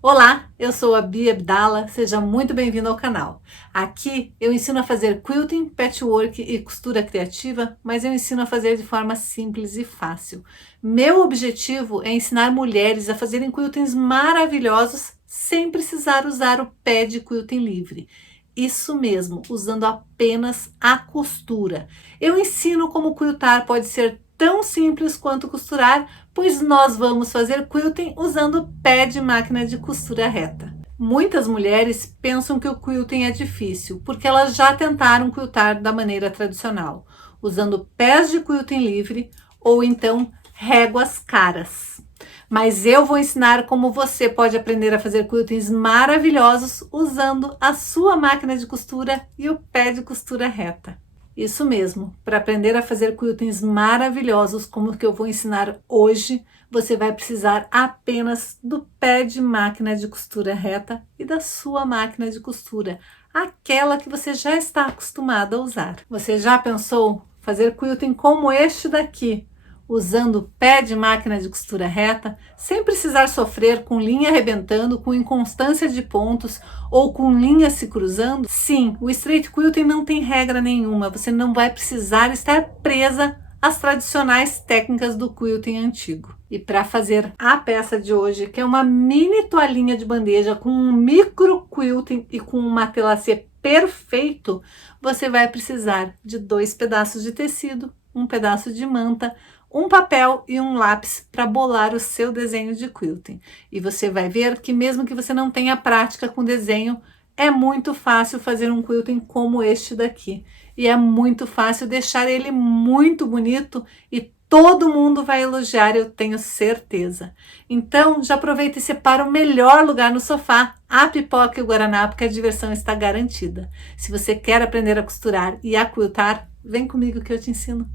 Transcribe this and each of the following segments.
Olá, eu sou a Bia Abdala, seja muito bem-vindo ao canal. Aqui eu ensino a fazer quilting, patchwork e costura criativa, mas eu ensino a fazer de forma simples e fácil. Meu objetivo é ensinar mulheres a fazerem quiltings maravilhosos sem precisar usar o pé de quilting livre. Isso mesmo, usando apenas a costura. Eu ensino como quiltar pode ser tão simples quanto costurar, pois nós vamos fazer quilting usando pé de máquina de costura reta. Muitas mulheres pensam que o quilting é difícil, porque elas já tentaram quiltar da maneira tradicional, usando pés de quilting livre ou então réguas caras. Mas eu vou ensinar como você pode aprender a fazer quiltings maravilhosos usando a sua máquina de costura e o pé de costura reta. Isso mesmo, para aprender a fazer quiltings maravilhosos como o que eu vou ensinar hoje, você vai precisar apenas do pé de máquina de costura reta e da sua máquina de costura, aquela que você já está acostumado a usar. Você já pensou fazer quilting como este daqui, usando o pé de máquina de costura reta, sem precisar sofrer com linha arrebentando, com inconstância de pontos ou com linhas se cruzando? Sim, o straight quilting não tem regra nenhuma, você não vai precisar estar presa às tradicionais técnicas do quilting antigo. E para fazer a peça de hoje, que é uma mini toalhinha de bandeja com um micro quilting e com um matelassé perfeito, você vai precisar de 2 pedaços de tecido, um pedaço de manta, um papel e um lápis para bolar o seu desenho de quilting. E você vai ver que mesmo que você não tenha prática com desenho, é muito fácil fazer um quilting como este daqui. E é muito fácil deixar ele muito bonito e todo mundo vai elogiar, eu tenho certeza. Então, já aproveita e separa o melhor lugar no sofá, a pipoca e o guaraná, porque a diversão está garantida. Se você quer aprender a costurar e a quiltar, vem comigo que eu te ensino.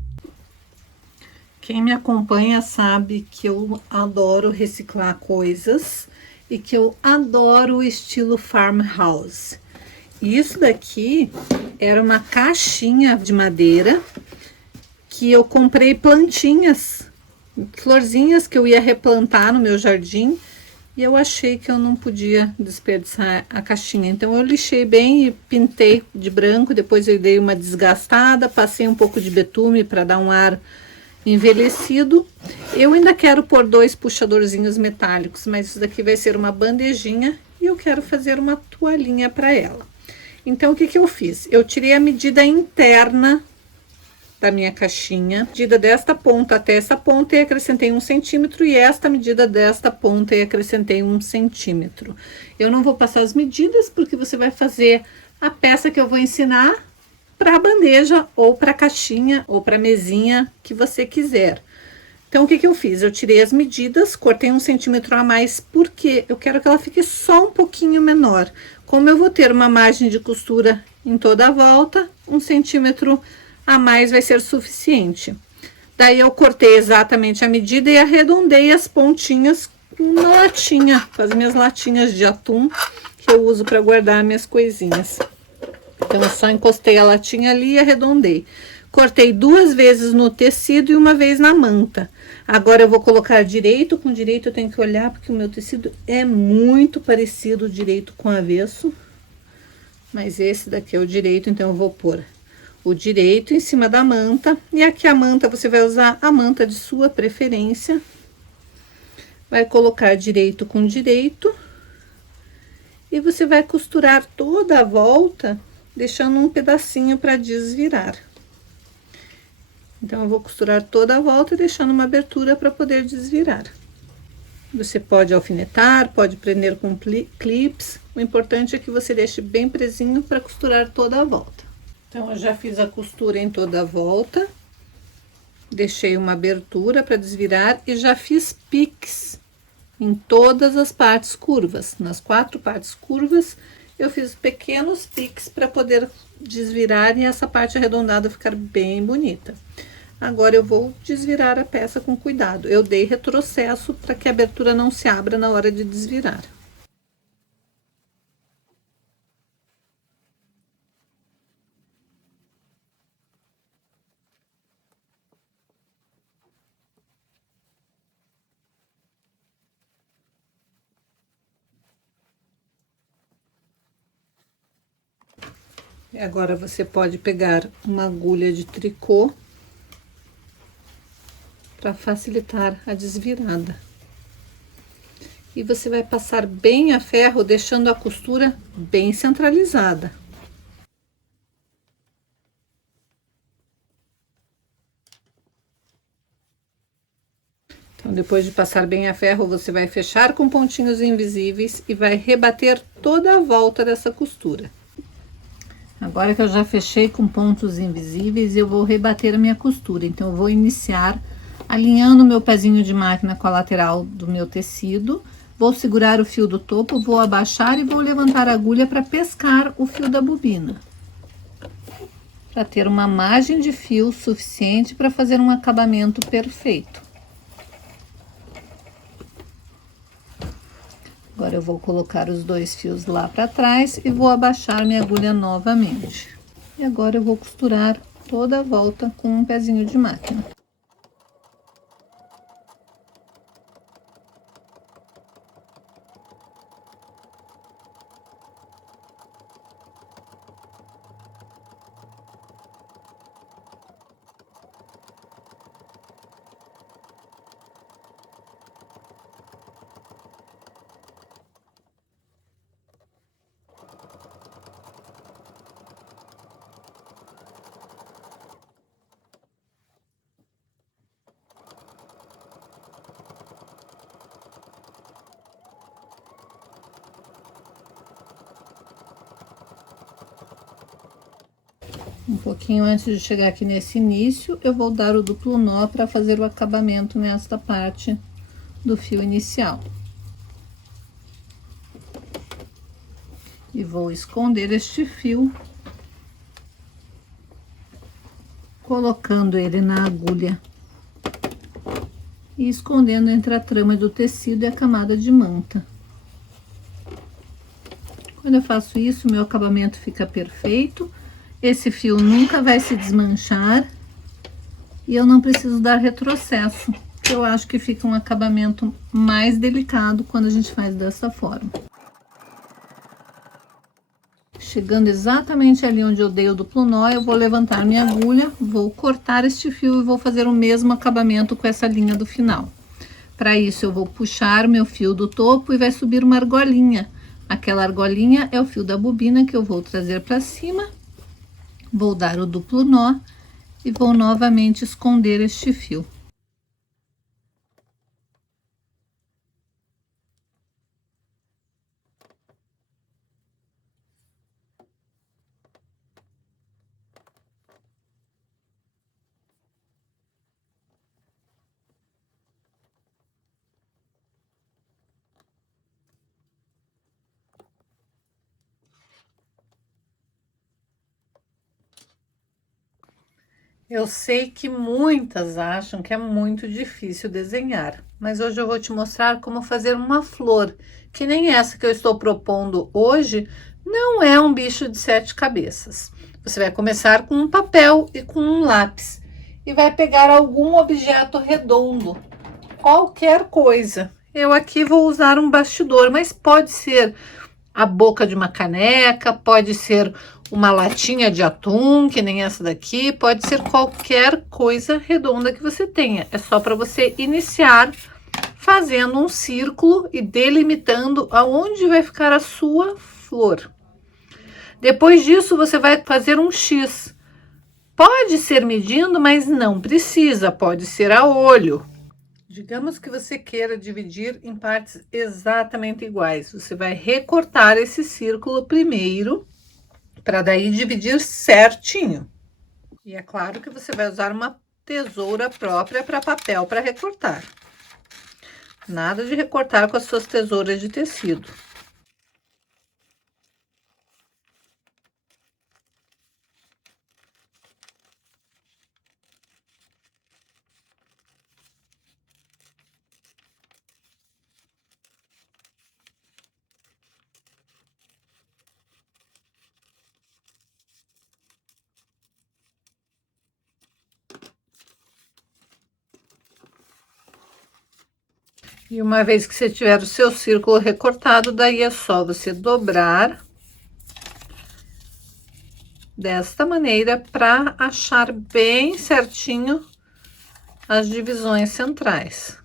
Quem me acompanha sabe que eu adoro reciclar coisas e que eu adoro o estilo farmhouse. E isso daqui era uma caixinha de madeira que eu comprei plantinhas, florzinhas que eu ia replantar no meu jardim, e eu achei que eu não podia desperdiçar a caixinha. Então eu lixei bem e pintei de branco, depois eu dei uma desgastada, passei um pouco de betume para dar um ar envelhecido. Eu ainda quero pôr 2 puxadorzinhos metálicos, mas isso daqui vai ser uma bandejinha e eu quero fazer uma toalhinha para ela. Então o que eu fiz? Eu tirei a medida interna da minha caixinha, medida desta ponta até essa ponta, e acrescentei 1 centímetro, e esta medida desta ponta e acrescentei 1 centímetro. Eu não vou passar as medidas porque você vai fazer a peça que eu vou ensinar para a bandeja ou para a caixinha ou para a mesinha que você quiser. Então o que eu fiz? Eu tirei as medidas, cortei 1 centímetro a mais porque eu quero que ela fique só um pouquinho menor. Como eu vou ter uma margem de costura em toda a volta, 1 centímetro a mais vai ser suficiente. Daí eu cortei exatamente a medida e arredondei as pontinhas com uma latinha, com as minhas latinhas de atum que eu uso para guardar minhas coisinhas. Então eu só encostei a latinha ali e arredondei. Cortei 2 vezes no tecido e 1 vez na manta. Agora eu vou colocar direito com direito, eu tenho que olhar porque o meu tecido é muito parecido direito com avesso. Mas esse daqui é o direito, então eu vou pôr o direito em cima da manta. E aqui a manta, você vai usar a manta de sua preferência. Vai colocar direito com direito. E você vai costurar toda a volta, deixando um pedacinho para desvirar. Então, eu vou costurar toda a volta, deixando uma abertura para poder desvirar. Você pode alfinetar, pode prender com clips. O importante é que você deixe bem presinho para costurar toda a volta. Então, eu já fiz a costura em toda a volta. Deixei uma abertura para desvirar e já fiz piques em todas as partes curvas. Nas 4 partes curvas, eu fiz pequenos piques para poder desvirar e essa parte arredondada ficar bem bonita. Agora eu vou desvirar a peça com cuidado. Eu dei retrocesso para que a abertura não se abra na hora de desvirar. E agora você pode pegar uma agulha de tricô para facilitar a desvirada. E você vai passar bem a ferro, deixando a costura bem centralizada. Então, depois de passar bem a ferro, você vai fechar com pontinhos invisíveis e vai rebater toda a volta dessa costura. Agora que eu já fechei com pontos invisíveis, eu vou rebater a minha costura. Então, eu vou iniciar alinhando o meu pezinho de máquina com a lateral do meu tecido. Vou segurar o fio do topo, vou abaixar e vou levantar a agulha para pescar o fio da bobina, para ter uma margem de fio suficiente para fazer um acabamento perfeito. Agora eu vou colocar os dois fios lá para trás e vou abaixar minha agulha novamente. E agora eu vou costurar toda a volta com um pezinho de máquina. Um pouquinho antes de chegar aqui nesse início, eu vou dar o duplo nó para fazer o acabamento nesta parte do fio inicial. E vou esconder este fio, colocando ele na agulha e escondendo entre a trama do tecido e a camada de manta. Quando eu faço isso, meu acabamento fica perfeito. Esse fio nunca vai se desmanchar e eu não preciso dar retrocesso, que eu acho que fica um acabamento mais delicado quando a gente faz dessa forma. Chegando exatamente ali onde eu dei o duplo nó, eu vou levantar minha agulha, vou cortar este fio e vou fazer o mesmo acabamento com essa linha do final. Para isso, eu vou puxar meu fio do topo e vai subir uma argolinha. Aquela argolinha é o fio da bobina que eu vou trazer para cima. Vou dar o duplo nó e vou novamente esconder este fio. Eu sei que muitas acham que é muito difícil desenhar, mas hoje eu vou te mostrar como fazer uma flor, que nem essa que eu estou propondo hoje, não é um bicho de 7 cabeças. Você vai começar com um papel e com um lápis e vai pegar algum objeto redondo, qualquer coisa. Eu aqui vou usar um bastidor, mas pode ser a boca de uma caneca, pode ser uma latinha de atum, que nem essa daqui, pode ser qualquer coisa redonda que você tenha. É só para você iniciar fazendo um círculo e delimitando aonde vai ficar a sua flor. Depois disso, você vai fazer um X. Pode ser medindo, mas não precisa, pode ser a olho. Digamos que você queira dividir em partes exatamente iguais. Você vai recortar esse círculo primeiro, para daí dividir certinho. E é claro que você vai usar uma tesoura própria para papel para recortar. Nada de recortar com as suas tesouras de tecido. E uma vez que você tiver o seu círculo recortado, daí é só você dobrar desta maneira para achar bem certinho as divisões centrais.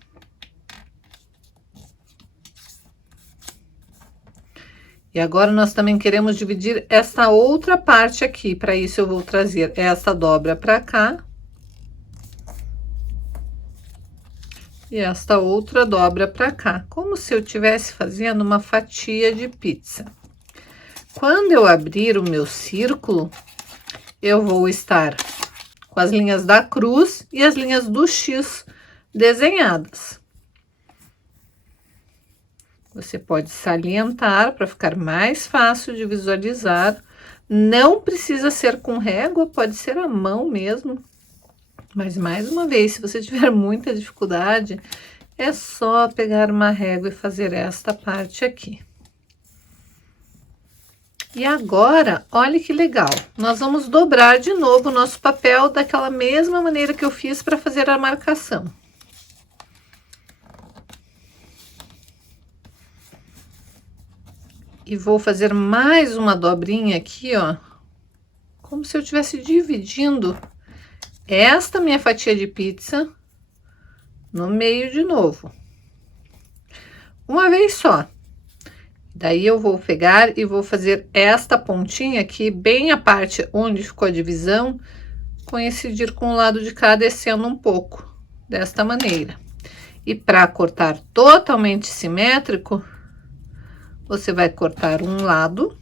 E agora nós também queremos dividir essa outra parte aqui. Para isso eu vou trazer essa dobra para cá. E esta outra dobra para cá, como se eu estivesse fazendo uma fatia de pizza. Quando eu abrir o meu círculo, eu vou estar com as linhas da cruz e as linhas do X desenhadas. Você pode salientar para ficar mais fácil de visualizar. Não precisa ser com régua, pode ser à mão mesmo. Mas, mais uma vez, se você tiver muita dificuldade, é só pegar uma régua e fazer esta parte aqui. E agora, olha que legal, nós vamos dobrar de novo o nosso papel daquela mesma maneira que eu fiz para fazer a marcação. E vou fazer mais uma dobrinha aqui, ó, como se eu estivesse dividindo esta minha fatia de pizza no meio de novo. Uma vez só. Daí eu vou pegar e vou fazer esta pontinha aqui, bem a parte onde ficou a divisão, coincidir com o lado de cá, descendo um pouco, desta maneira. E para cortar totalmente simétrico, você vai cortar um lado.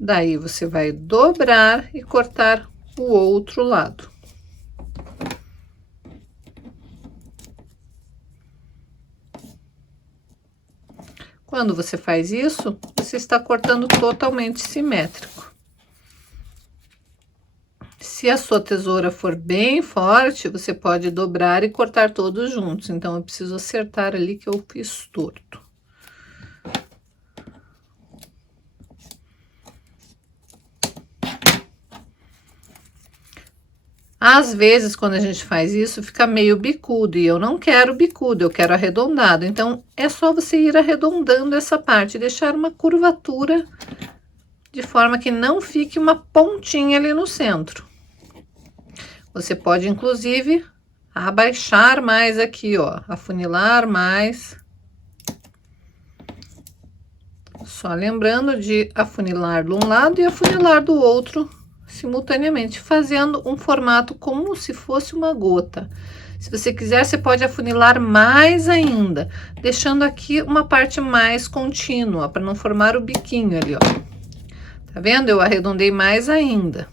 Daí você vai dobrar e cortar o outro lado. Quando você faz isso, você está cortando totalmente simétrico. Se a sua tesoura for bem forte, você pode dobrar e cortar todos juntos. Então, eu preciso acertar ali que eu fiz torto. Às vezes, quando a gente faz isso, fica meio bicudo, e eu não quero bicudo, eu quero arredondado. Então, é só você ir arredondando essa parte, deixar uma curvatura, de forma que não fique uma pontinha ali no centro. Você pode, inclusive, abaixar mais aqui, ó, afunilar mais. Só lembrando de afunilar de um lado e afunilar do outro, simultaneamente, fazendo um formato como se fosse uma gota. Se você quiser, você pode afunilar mais ainda, deixando aqui uma parte mais contínua, para não formar o biquinho ali, ó. Tá vendo? Eu arredondei mais ainda.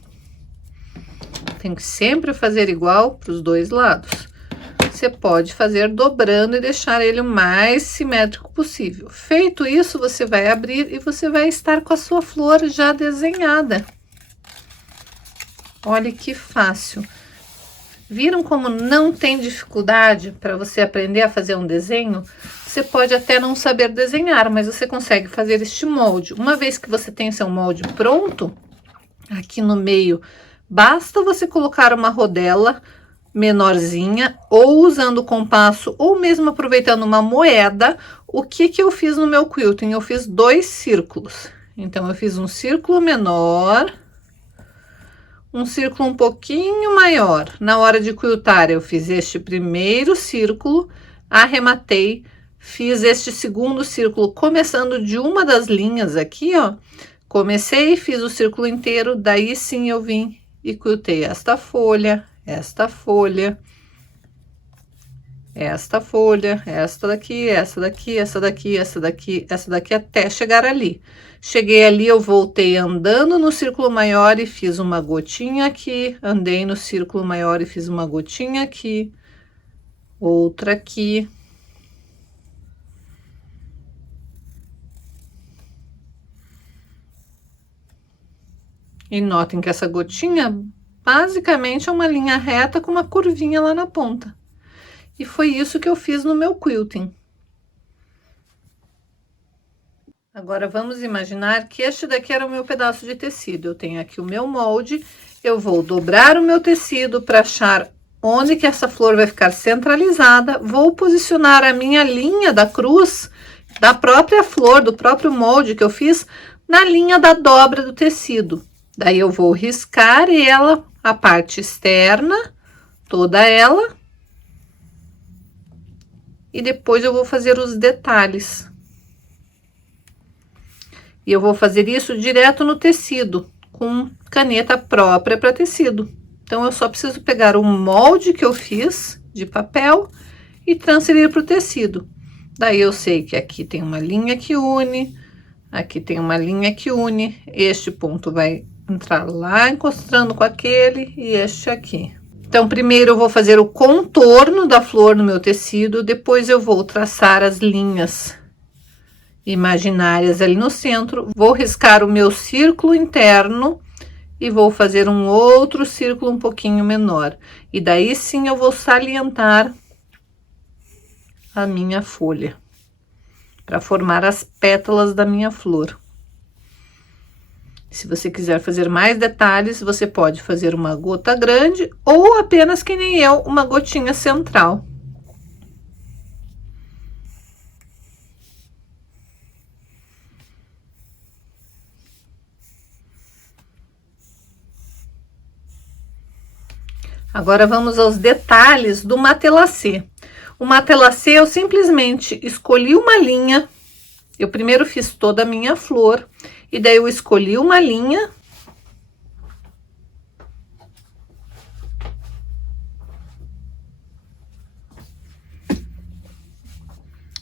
Tem que sempre fazer igual para os dois lados. Você pode fazer dobrando e deixar ele o mais simétrico possível. Feito isso, você vai abrir e você vai estar com a sua flor já desenhada. Olha que fácil. Viram como não tem dificuldade para você aprender a fazer um desenho? Você pode até não saber desenhar, mas você consegue fazer este molde. Uma vez que você tem seu molde pronto, aqui no meio, basta você colocar uma rodela menorzinha, ou usando o compasso, ou mesmo aproveitando uma moeda. O que que eu fiz no meu quilting? Eu fiz 2 círculos. Então, eu fiz um círculo menor, um círculo um pouquinho maior. Na hora de quiltar, eu fiz este primeiro círculo, arrematei, fiz este segundo círculo, começando de uma das linhas aqui, ó. Comecei e fiz o círculo inteiro, daí sim eu vim e quiltei esta folha, esta folha, esta folha, esta daqui, essa daqui, essa daqui, essa daqui, essa daqui, até chegar ali. Cheguei ali, eu voltei andando no círculo maior e fiz uma gotinha aqui, andei no círculo maior e fiz uma gotinha aqui, outra aqui. E notem que essa gotinha, basicamente, é uma linha reta com uma curvinha lá na ponta. E foi isso que eu fiz no meu quilting. Agora, vamos imaginar que este daqui era o meu pedaço de tecido. Eu tenho aqui o meu molde, eu vou dobrar o meu tecido para achar onde que essa flor vai ficar centralizada, vou posicionar a minha linha da cruz, da própria flor, do próprio molde que eu fiz, na linha da dobra do tecido. Daí eu vou riscar ela, a parte externa, toda ela. E depois eu vou fazer os detalhes. E eu vou fazer isso direto no tecido, com caneta própria para tecido. Então, eu só preciso pegar o molde que eu fiz de papel e transferir para o tecido. Daí, eu sei que aqui tem uma linha que une, aqui tem uma linha que une. Este ponto vai entrar lá, encostando com aquele, e este aqui. Então, primeiro eu vou fazer o contorno da flor no meu tecido, depois eu vou traçar as linhas imaginárias ali no centro, vou riscar o meu círculo interno e vou fazer um outro círculo um pouquinho menor. E daí sim eu vou salientar a minha folha, para formar as pétalas da minha flor. Se você quiser fazer mais detalhes, você pode fazer uma gota grande ou apenas, que nem eu, uma gotinha central. Agora, vamos aos detalhes do matelacê. O matelacê, eu simplesmente escolhi uma linha. Eu primeiro fiz toda a minha flor, e daí eu escolhi uma linha.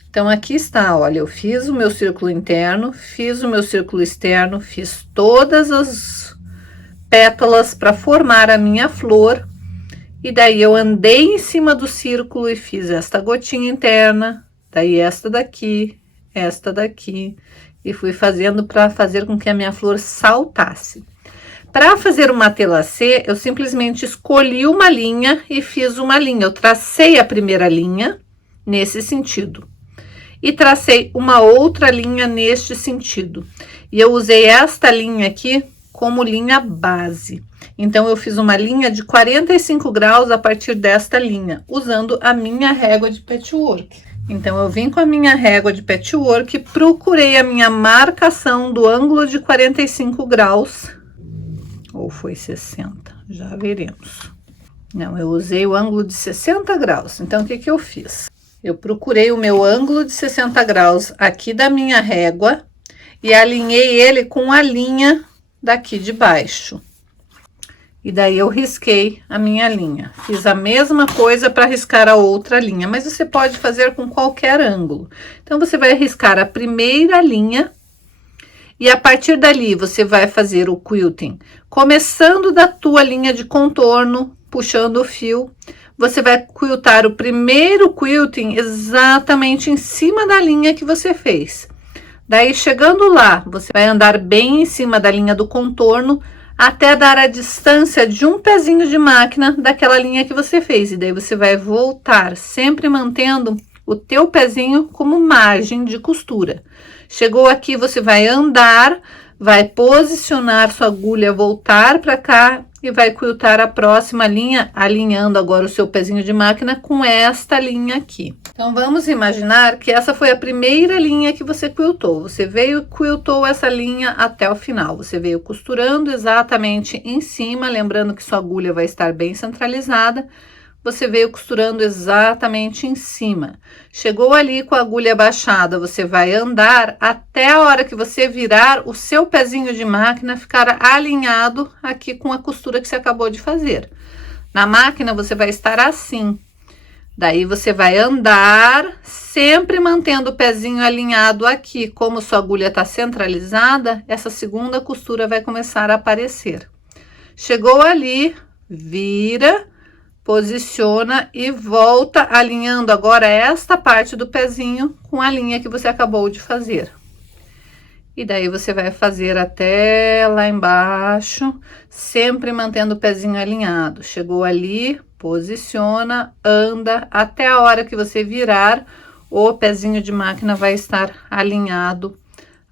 Então, aqui está, olha, eu fiz o meu círculo interno, fiz o meu círculo externo, fiz todas as pétalas para formar a minha flor. E daí eu andei em cima do círculo e fiz esta gotinha interna, daí esta daqui, e fui fazendo para fazer com que a minha flor saltasse. Para fazer o matelacê, eu simplesmente escolhi uma linha e fiz uma linha. Eu tracei a primeira linha nesse sentido e tracei uma outra linha neste sentido. E eu usei esta linha aqui como linha base. Então, eu fiz uma linha de 45 graus a partir desta linha, usando a minha régua de patchwork. Então, eu vim com a minha régua de patchwork, procurei a minha marcação do ângulo de 45 graus, ou foi 60, já veremos. Não, eu usei o ângulo de 60 graus. Então, o que que eu fiz? Eu procurei o meu ângulo de 60 graus aqui da minha régua e alinhei ele com a linha daqui de baixo. E daí eu risquei a minha linha. Fiz a mesma coisa para riscar a outra linha, mas você pode fazer com qualquer ângulo. Então, você vai riscar a primeira linha e a partir dali você vai fazer o quilting. Começando da tua linha de contorno, puxando o fio, você vai quiltar o primeiro quilting exatamente em cima da linha que você fez. Daí, chegando lá, você vai andar bem em cima da linha do contorno, até dar a distância de um pezinho de máquina daquela linha que você fez. E daí você vai voltar, sempre mantendo o teu pezinho como margem de costura. Chegou aqui, você vai andar, vai posicionar sua agulha, voltar para cá e vai quiltar a próxima linha, alinhando agora o seu pezinho de máquina com esta linha aqui. Então, vamos imaginar que essa foi a primeira linha que você quiltou. Você veio e quiltou essa linha até o final. Você veio costurando exatamente em cima, lembrando que sua agulha vai estar bem centralizada. Você veio costurando exatamente em cima. Chegou ali com a agulha baixada, você vai andar até a hora que você virar o seu pezinho de máquina ficar alinhado aqui com a costura que você acabou de fazer. Na máquina, você vai estar assim. Daí, você vai andar, sempre mantendo o pezinho alinhado aqui. Como sua agulha está centralizada, essa segunda costura vai começar a aparecer. Chegou ali, vira, posiciona e volta alinhando agora esta parte do pezinho com a linha que você acabou de fazer. E daí, você vai fazer até lá embaixo, sempre mantendo o pezinho alinhado. Chegou ali, posiciona, anda, até a hora que você virar, o pezinho de máquina vai estar alinhado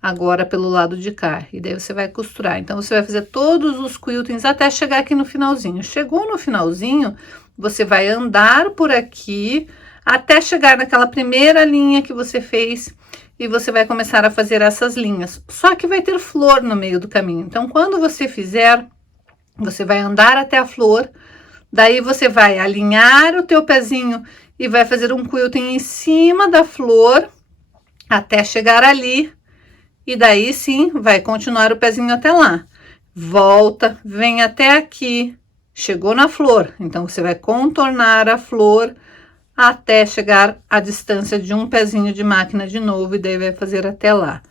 agora pelo lado de cá. E daí, você vai costurar. Então, você vai fazer todos os quiltings até chegar aqui no finalzinho. Chegou no finalzinho, você vai andar por aqui até chegar naquela primeira linha que você fez e você vai começar a fazer essas linhas. Só que vai ter flor no meio do caminho. Então, quando você fizer, você vai andar até a flor, daí você vai alinhar o teu pezinho e vai fazer um quilting em cima da flor até chegar ali. E daí sim, vai continuar o pezinho até lá. Volta, vem até aqui, chegou na flor. Então, você vai contornar a flor até chegar à distância de um pezinho de máquina de novo, e daí vai fazer até lá.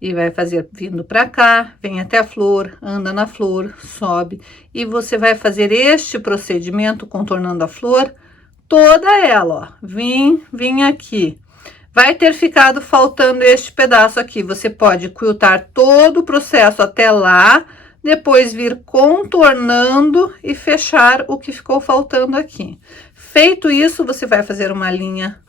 E vai fazer vindo para cá, vem até a flor, anda na flor, sobe. E você vai fazer este procedimento contornando a flor, toda ela, ó. Vim aqui. Vai ter ficado faltando este pedaço aqui. Você pode quiltar todo o processo até lá, depois vir contornando e fechar o que ficou faltando aqui. Feito isso, você vai fazer uma linha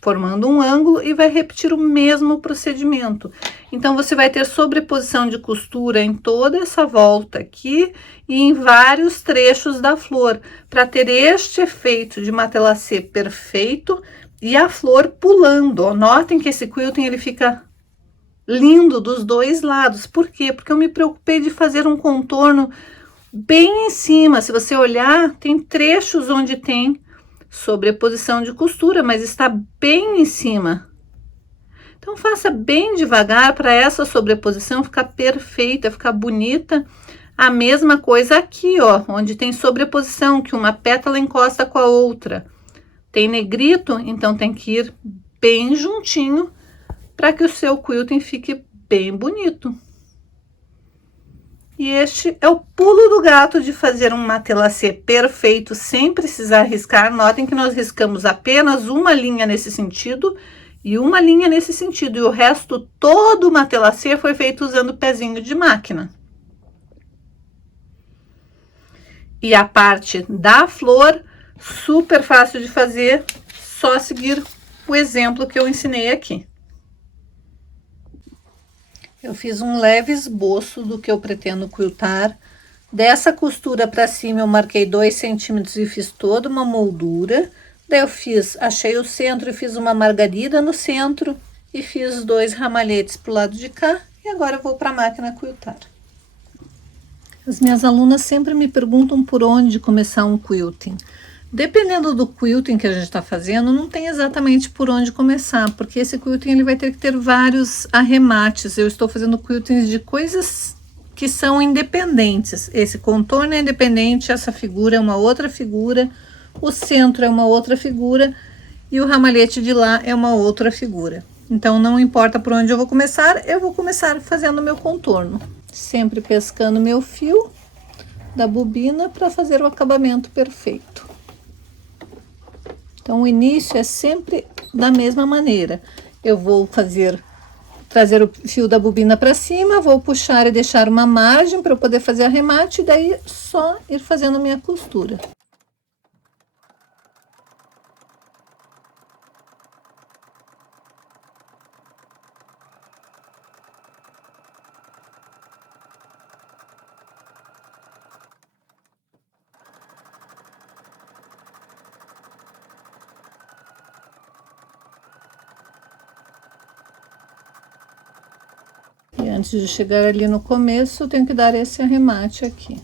formando um ângulo e vai repetir o mesmo procedimento. Então, você vai ter sobreposição de costura em toda essa volta aqui e em vários trechos da flor, para ter este efeito de matelassé perfeito e a flor pulando. Notem que esse quilting ele fica lindo dos dois lados. Por quê? Porque eu me preocupei de fazer um contorno bem em cima. Se você olhar, tem trechos onde tem sobreposição de costura, mas está bem em cima. Então, faça bem devagar para essa sobreposição ficar perfeita, ficar bonita. A mesma coisa aqui, ó, onde tem sobreposição, que uma pétala encosta com a outra. Tem negrito, então tem que ir bem juntinho para que o seu quilting fique bem bonito. E este é o pulo do gato de fazer um matelassé perfeito sem precisar riscar. Notem que nós riscamos apenas uma linha nesse sentido e uma linha nesse sentido. E o resto todo o matelassé foi feito usando pezinho de máquina. E a parte da flor, super fácil de fazer, só seguir o exemplo que eu ensinei aqui. Eu fiz um leve esboço do que eu pretendo quiltar. Dessa costura para cima eu marquei 2 centímetros e fiz toda uma moldura. Daí eu achei o centro e fiz uma margarida no centro e fiz 2 ramalhetes pro lado de cá. E agora eu vou para a máquina quiltar. As minhas alunas sempre me perguntam por onde começar um quilting. Dependendo do quilting que a gente está fazendo, não tem exatamente por onde começar, porque esse quilting ele vai ter que ter vários arremates. Eu estou fazendo quiltings de coisas que são independentes. Esse contorno é independente, essa figura é uma outra figura, o centro é uma outra figura e o ramalhete de lá é uma outra figura. Então, não importa por onde eu vou começar fazendo meu contorno. Sempre pescando meu fio da bobina para fazer o acabamento perfeito. Então, o início é sempre da mesma maneira. Eu vou trazer o fio da bobina para cima, vou puxar e deixar uma margem para eu poder fazer arremate, e daí só ir fazendo minha costura. E antes de chegar ali no começo, eu tenho que dar esse arremate aqui.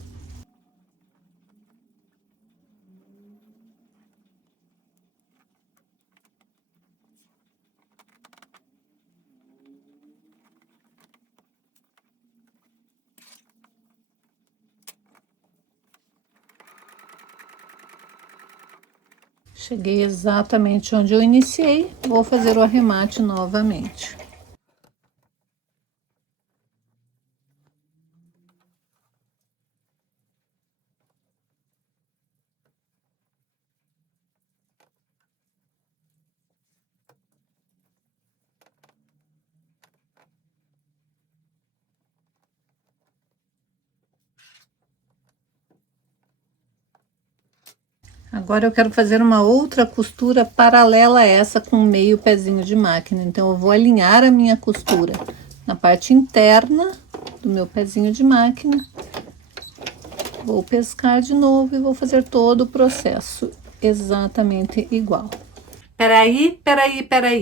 Cheguei exatamente onde eu iniciei, vou fazer o arremate novamente. Agora eu quero fazer uma outra costura paralela a essa com meio pezinho de máquina. Então, eu vou alinhar a minha costura na parte interna do meu pezinho de máquina. Vou pescar de novo e vou fazer todo o processo exatamente igual. Peraí,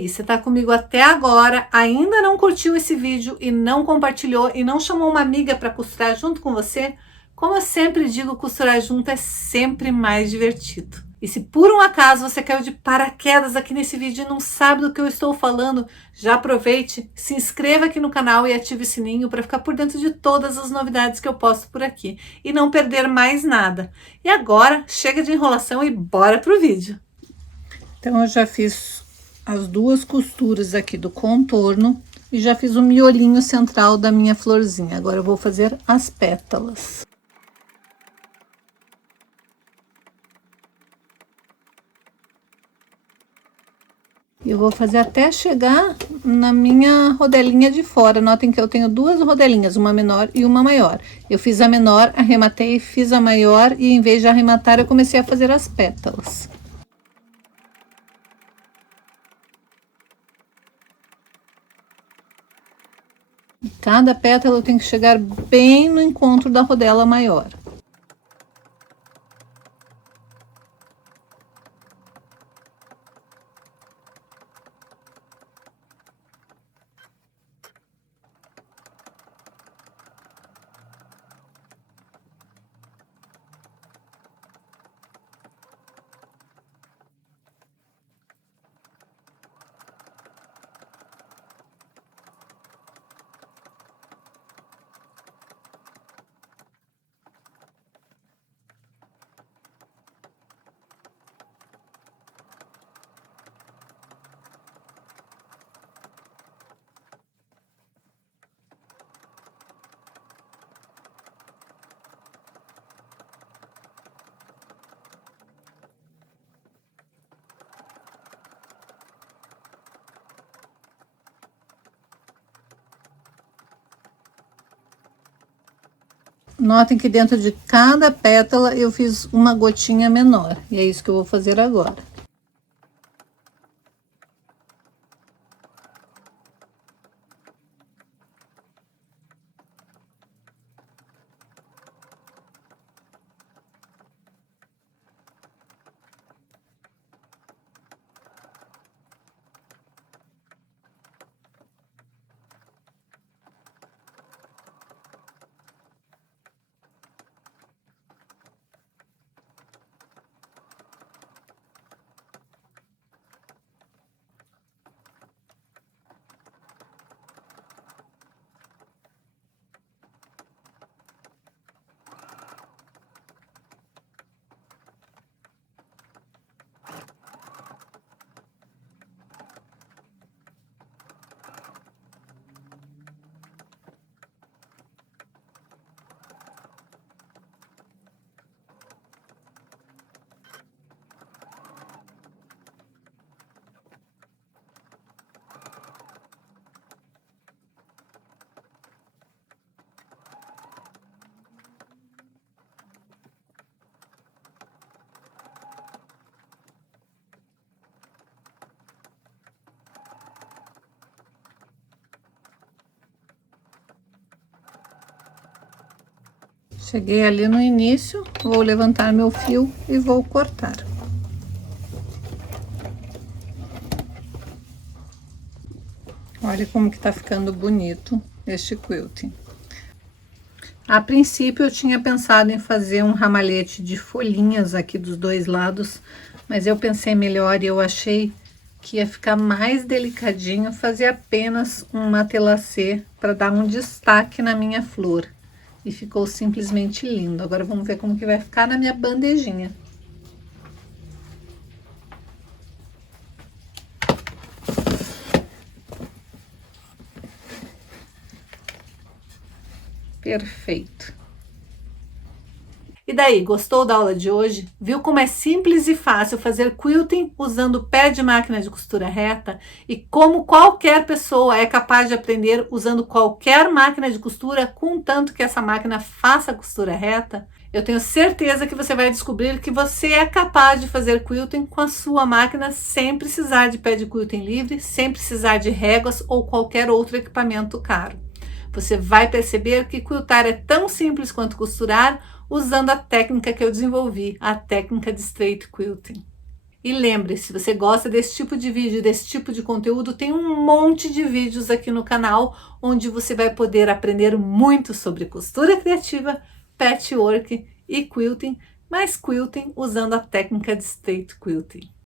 você tá comigo até agora, ainda não curtiu esse vídeo e não compartilhou e não chamou uma amiga para costurar junto com você? Como eu sempre digo, costurar junto é sempre mais divertido. E se por um acaso você caiu de paraquedas aqui nesse vídeo e não sabe do que eu estou falando, já aproveite, se inscreva aqui no canal e ative o sininho para ficar por dentro de todas as novidades que eu posto por aqui e não perder mais nada. E agora, chega de enrolação e bora pro vídeo! Então, eu já fiz as duas costuras aqui do contorno e já fiz o miolinho central da minha florzinha. Agora eu vou fazer as pétalas. Eu vou fazer até chegar na minha rodelinha de fora. Notem que eu tenho duas rodelinhas, uma menor e uma maior. Eu fiz a menor, arrematei, fiz a maior e em vez de arrematar eu comecei a fazer as pétalas. Cada pétala eu tenho que chegar bem no encontro da rodela maior. Notem que dentro de cada pétala eu fiz uma gotinha menor, e é isso que eu vou fazer agora. Cheguei ali no início, vou levantar meu fio e vou cortar. Olha como que tá ficando bonito este quilting. A princípio eu tinha pensado em fazer um ramalhete de folhinhas aqui dos dois lados, mas eu pensei melhor e eu achei que ia ficar mais delicadinho fazer apenas um matelacê para dar um destaque na minha flor. E ficou simplesmente lindo. Agora vamos ver como que vai ficar na minha bandejinha. Perfeito. E daí, gostou da aula de hoje? Viu como é simples e fácil fazer quilting usando pé de máquina de costura reta? E como qualquer pessoa é capaz de aprender usando qualquer máquina de costura, contanto que essa máquina faça a costura reta? Eu tenho certeza que você vai descobrir que você é capaz de fazer quilting com a sua máquina sem precisar de pé de quilting livre, sem precisar de réguas ou qualquer outro equipamento caro. Você vai perceber que quiltar é tão simples quanto costurar, usando a técnica que eu desenvolvi, a técnica de straight quilting. E lembre, se você gosta desse tipo de vídeo, desse tipo de conteúdo, tem um monte de vídeos aqui no canal, onde você vai poder aprender muito sobre costura criativa, patchwork e quilting, mas quilting usando a técnica de straight quilting.